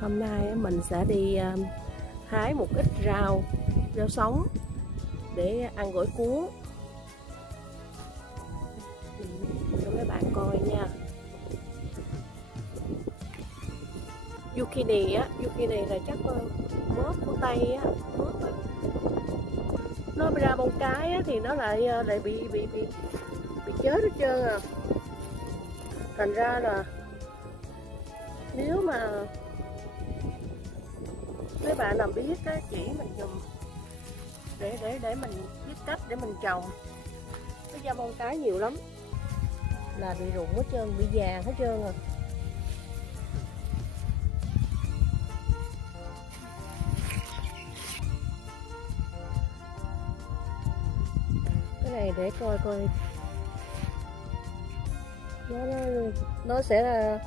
Hôm nay mình sẽ đi hái một ít rau sống để ăn gỏi cuốn cho mấy bạn coi nha. Zucchini là chắc mướp của Tây á, nó ra bông cái á, thì nó lại bị chết hết trơn à. Thành ra là nếu mà mấy bạn nào biết á, chỉ mình dùng để mình biết cách để mình trồng. Cái ra bông cái nhiều lắm là bị rụng hết trơn, bị vàng hết trơn rồi. Cái này để coi nó sẽ là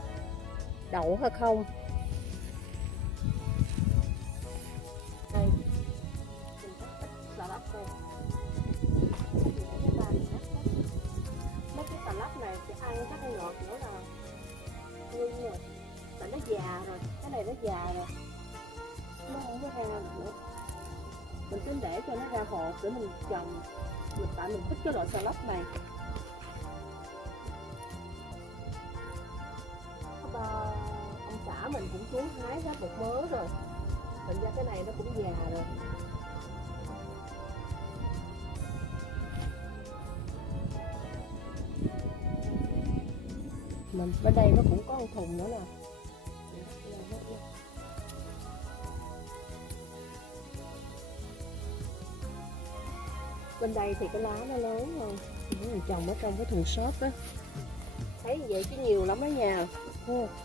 đậu hay không. Đây mình cắt ít xà lách đây. Mấy cái xà lách này thì ăn chắc ăn ngọt nữa là ngưng rồi, tại nó già rồi, cái này nó già rồi, nó không có ra nữa. Mình tính để cho nó ra hột để mình trồng. Tại mình thích cái loại xà lách này. Ông xã mình cũng xuống hái hết một mớ rồi, thành ra cái này nó cũng già rồi. Mình bên đây nó cũng có một thùng nữa nè. Bên đây thì cái lá nó lớn hơn, mình trồng ở trong cái thùng xốp á. Thấy như vậy chứ nhiều lắm đó nha.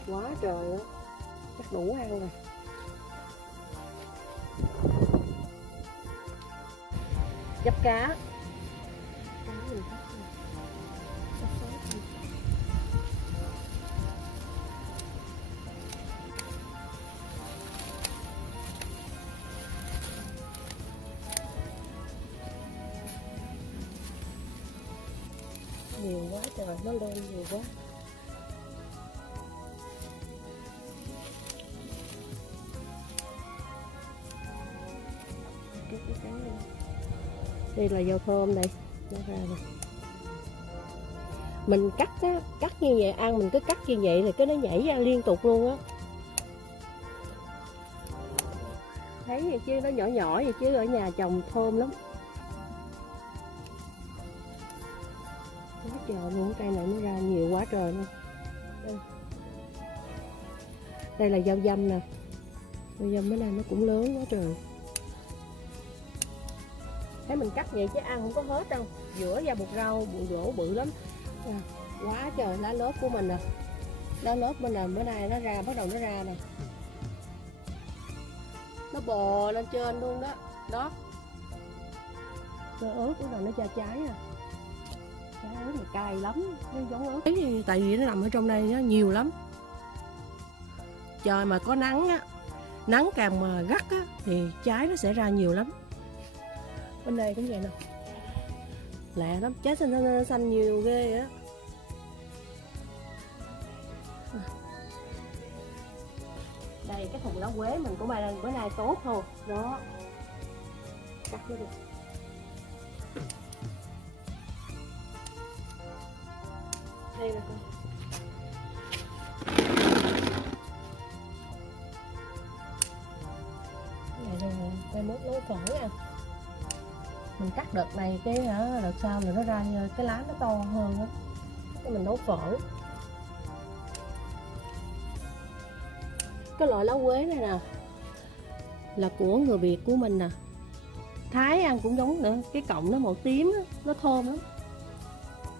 Quá trời á, chắc đủ ăn rồi. Gắp cá. Nhiều quá trời, nó lên nhiều quá. Đây là dầu thơm này, nó ra này. Mình cắt á, cắt như vậy ăn, mình cứ cắt như vậy thì cái nó nhảy ra liên tục luôn á. Thấy vậy chứ nó nhỏ nhỏ vậy chứ ở nhà trồng thơm lắm. Quá trời luôn, cây này nó ra nhiều quá trời luôn. Đây là dao dăm nè. Dao dăm cái này nó cũng lớn quá trời. Thấy mình cắt vậy chứ ăn không có hết đâu. Giữa ra bột rau, bột rổ bự lắm. Quá trời lá lốt của mình nè. Lá lốt bên này bữa nay nó ra, bắt đầu nó ra nè. Nó bò lên trên luôn đó. Đó. Cái ớt bắt đầu nó ra trái nè. Trái ớt này cay lắm, nó giống ớt. Tại vì nó nằm ở trong đây nó nhiều lắm. Trời mà có nắng á, nắng càng mà gắt á thì trái nó sẽ ra nhiều lắm. Bên đây cũng vậy nè, lạ lắm, trái xanh nhiều ghê á. Đây cái thùng lá quế mình của bữa nay tốt thôi đó, cắt nó đi. Đây nè con. Cái này đây mốt nấu phở nha. Mình cắt đợt này cái đợt sau là nó ra cái lá nó to hơn á, cái mình nấu phở. Cái loại lá quế này nè là của người Việt của mình nè, thái ăn cũng giống nữa, cái cọng nó màu tím á, nó thơm lắm.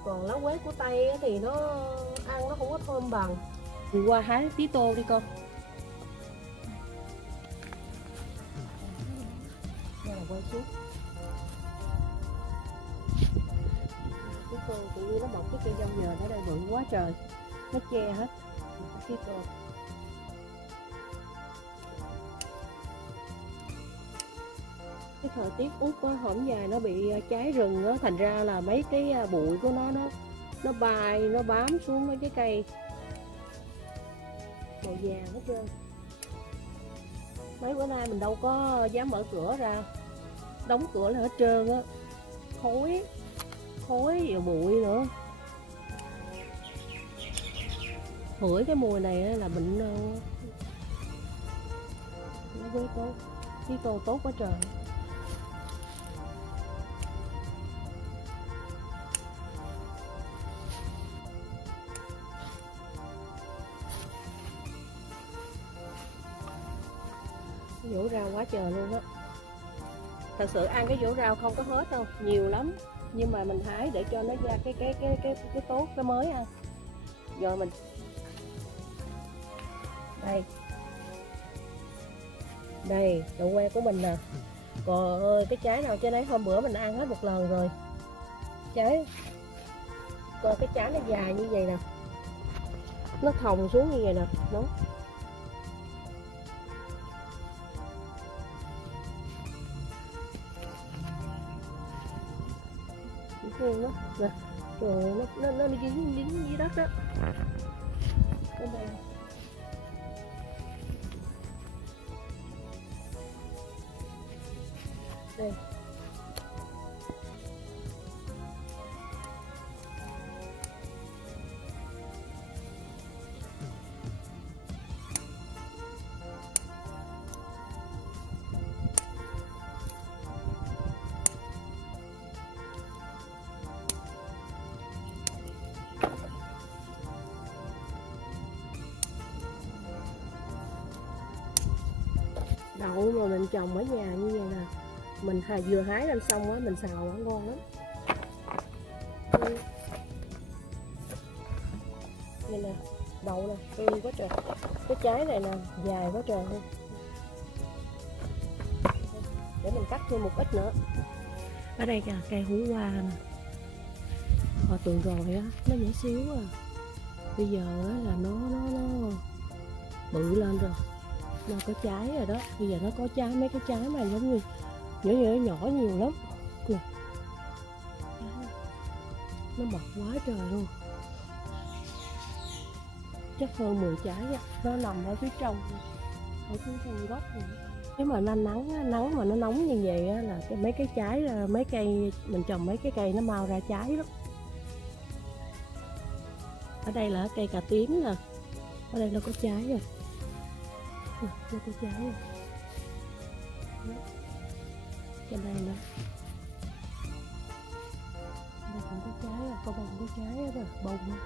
Còn lá quế của Tây á, thì nó ăn nó không có thơm bằng. Mình qua hái tí tô đi con. Đây là quay xuống. Cái tô tự nhiên nó mọc cái cây dâu nhờ ở đây bự quá trời, nó che hết cái tô. Cái thời tiết Úc á, hổm dài nó bị cháy rừng á, thành ra là mấy cái bụi của nó bay, nó bám xuống mấy cái cây, màu vàng hết trơn. Mấy bữa nay mình đâu có dám mở cửa ra, đóng cửa là hết trơn á, khói và bụi nữa. Ngửi cái mùi này là bệnh với tốt, khí tô tốt quá trời. Dỗ rau quá trời luôn á. Thật sự ăn cái dỗ rau không có hết đâu, nhiều lắm. Nhưng mà mình hái để cho nó ra cái tốt, cái mới ăn. Rồi mình đây đậu que của mình nè. Trời ơi, cái trái nào trên đấy hôm bữa mình ăn hết một lần rồi. Trái, coi cái trái nó dài như vậy nè, nó thòng xuống như vậy nè, nó đó nè. Trời, nó dính dưới đất đó. Cái đây đây đậu mà mình trồng ở nhà như vậy nè, mình vừa hái lên xong á mình xào nó ngon lắm. Đây nè, đậu nè, tươi quá trời. Cái trái này nè, dài quá trời luôn. Để mình cắt thêm một ít nữa. Ở đây là cây hũ hoa nè. Hồi tuần rồi á, nó nhỏ xíu à. Bây giờ á là nó bự lên rồi. Nó có trái rồi đó. Bây giờ nó có trái, mấy cái trái mà giống như nhỏ nhiều lắm kìa. Nó mọc quá trời luôn. Chắc hơn 10 trái á. Nó nằm ở phía trong, ở phía trong gốc này. Nếu mà nó nắng mà nó nóng như vậy á, là mấy cái trái, mấy cây mình trồng mấy cái cây nó mau ra trái lắm. Ở đây là cây cà tím nè, ở đây nó có trái rồi, nó có trái rồi. Trên đây nè, đây cũng có trái rồi, có bông có trái đó, bông đó.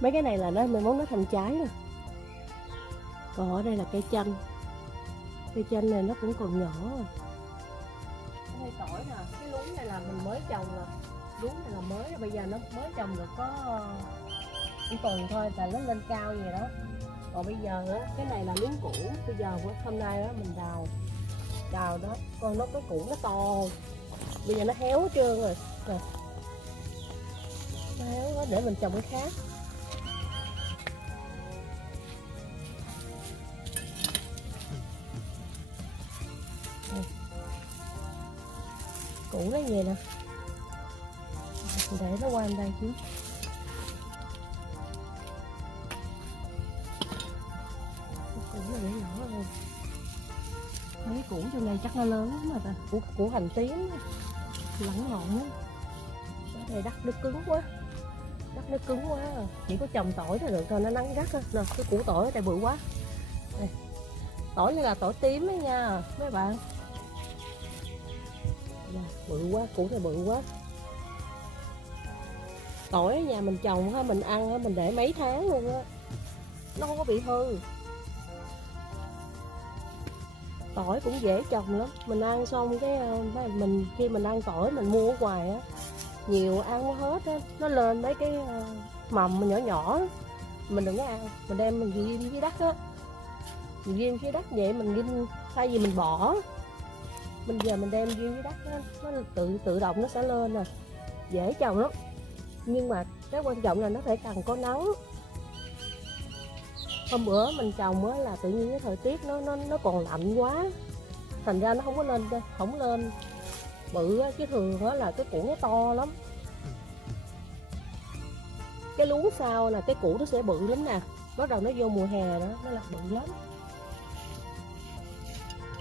Mấy cái này là nó mình muốn nó thành trái rồi. Còn ở đây là cây chanh. Cây chanh này nó cũng còn nhỏ rồi. Ở đây tỏi nè, cái luống này là mình mới trồng nè. Luống này là mới, bây giờ nó mới trồng được có một tuần thôi là nó lên cao vậy đó. Còn bây giờ á, cái này là luống cũ. Bây giờ hôm nay á mình đào đó, con nó cái củ nó to. Bây giờ nó héo hết trơn rồi. Nè. Nó héo đó, để mình trồng cái khác. Củ nó về nè, để nó qua đây chứ. Củ này để nhỏ hơn. Mấy củ trong này chắc nó lớn lắm mà ta. Củ hành tím lẫn lộn á. Ở đây đất nó cứng quá, đất nó cứng quá. Chỉ có trồng tỏi thôi được thôi, nó nắng gắt á. Nè, cái củ tỏi ở đây bự quá. Đây. Tỏi này là tỏi tím ấy nha mấy bạn. Bự quá, củ này bự quá. Tỏi ở nhà mình trồng á, mình ăn á, mình để mấy tháng luôn á, nó không có bị hư. Tỏi cũng dễ trồng lắm. Mình ăn xong cái mình khi mình ăn tỏi mình mua ở ngoài á, nhiều ăn không hết á, nó lên mấy cái mầm nhỏ nhỏ á. Mình đừng có ăn, mình đem mình ghim dưới đất á, mình ghim dưới đất vậy mình ghim, thay vì mình bỏ, mình giờ mình đem ghim dưới đất á, nó tự động nó sẽ lên nè, dễ trồng lắm. Nhưng mà cái quan trọng là nó phải cần có nắng. Hôm bữa mình trồng á là tự nhiên cái thời tiết nó còn lạnh quá, thành ra nó không lên bự á, chứ thường á là cái củ nó to lắm. Cái luống sau là cái củ nó sẽ bự lắm nè, Bắt đầu nó vô mùa hè đó, nó là bự lắm.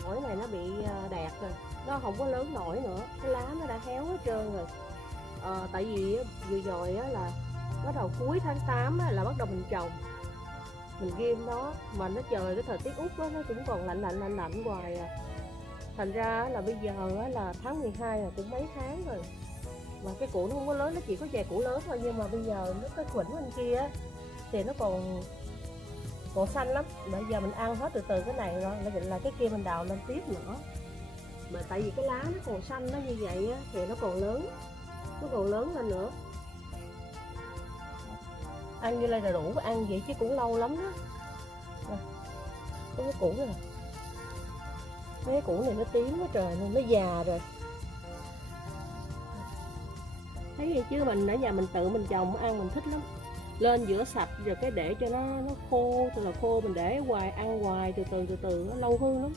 Mỗi này nó bị đẹp rồi, nó không có lớn nổi nữa, cái lá nó đã héo hết trơn rồi. Tại vì vừa rồi á, là bắt đầu cuối tháng 8 á, là bắt đầu mình trồng, mình ghim đó, mà nó trời cái thời tiết Úc á, nó cũng còn lạnh hoài à. Thành ra là bây giờ á, là tháng 12 là cũng mấy tháng rồi mà cái củ nó không có lớn, nó chỉ có vài củ lớn thôi. Nhưng mà bây giờ nó cái khuẩn bên kia á, thì nó còn xanh lắm. Bây giờ mình ăn hết từ từ cái này rồi là cái kia mình đào lên tiếp nữa. Mà tại vì cái lá nó còn xanh nó như vậy á, thì nó còn lớn lên nữa. Ăn như đây là đủ ăn vậy chứ cũng lâu lắm đó. Có cái củ này, mấy cái củ này nó tím quá trời luôn, nó già rồi. Thấy vậy chứ mình ở nhà mình tự mình trồng ăn mình thích lắm. Lên rửa sạch rồi cái để cho nó khô, từ là khô mình để hoài ăn hoài từ từ nó lâu hư lắm.